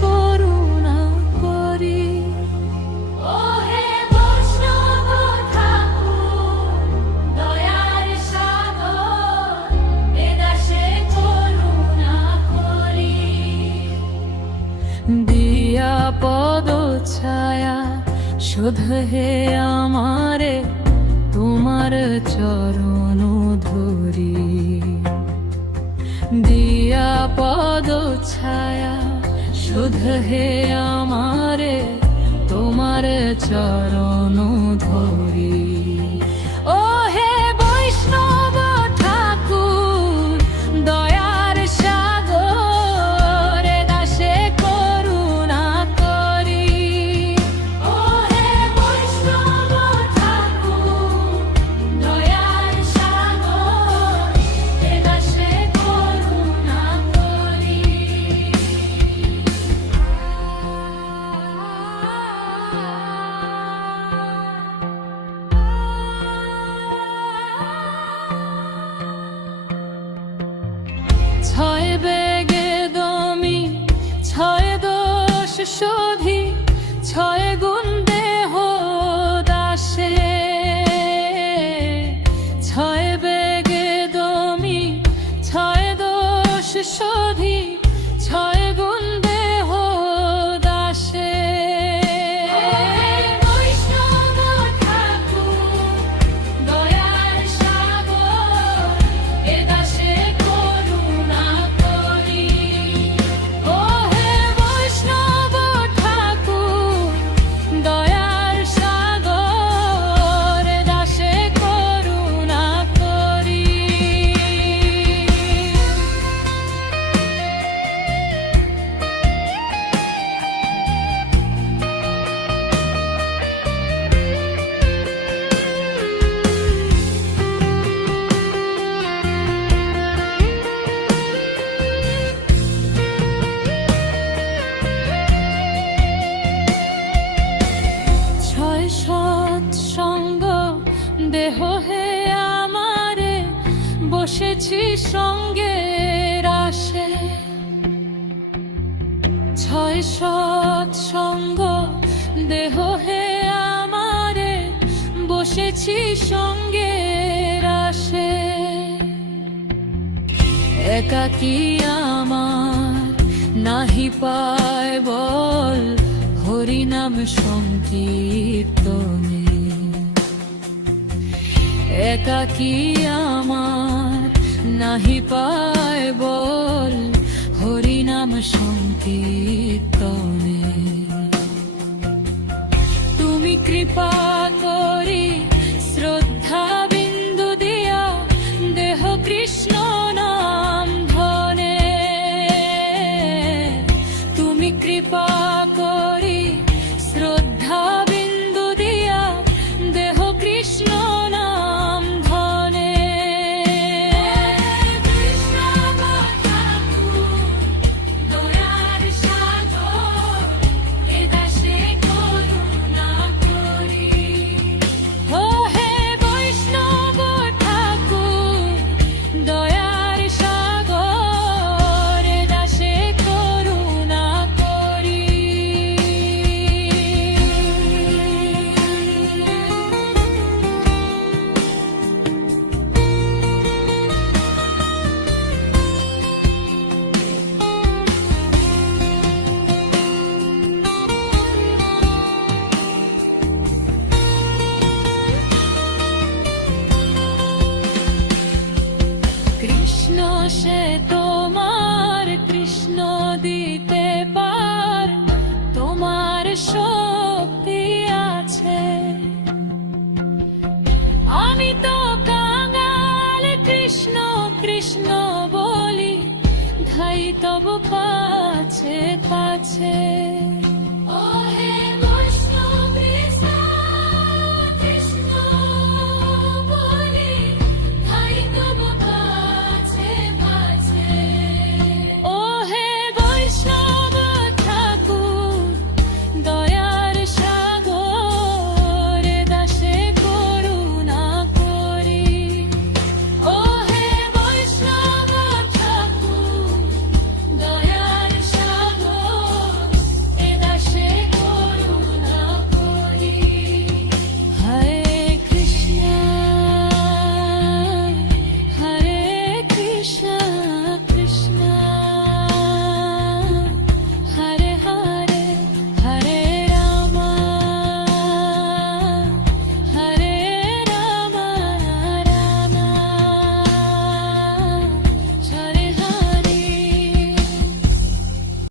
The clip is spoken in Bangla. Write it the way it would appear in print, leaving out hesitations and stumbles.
করুণা করি। ও হে বৈষ্ণব ঠাকুর, দয়ার সাগর, এ দাসে করুণা করি। দিয়া পদ ছায়া শুধ হে আমারে, তোমার চরণ ধরি। দিয়া পদ ছায়া শুধ হে আমারে, তোমার চরণ ধরি। ও হে বৈষ্ণব ঠাকুর, দয়ার সাগর, এ দাসে করুণা করি। ও হে বৈষ্ণব ঠাকুর, দয়ার সাগর, এ দাসে করুণা করি। ছয় বেগে দমি, ছয় দোষ শোধি, ছয় গুণ দেহ দাসে। ছয় বেগে দমি, ছয় দোষ শোধি, ছয় গুণ দেহ দাসে। বৈষ্ণব ঠাকুর, দয়ার সাগর, এ দাসে করুণা করি। ও হে বৈষ্ণব ঠাকুর, দয়ার সাগর, এ দাসে করুণা করি। ছয় সৎসঙ্গ দেহ হে আমারে, বসেছি সঙ্গের আসে। ছয় সৎসঙ্গ দেহ হে আমারে, বসেছি সঙ্গের আসে। একাকী আমার নাহি পায় বল, হরিনাম সংকীর্তনে। একাকী আমার নাহি পায় বল, হরিনাম সংকীর্তনে। তুমি কৃপা করি শ্রদ্ধা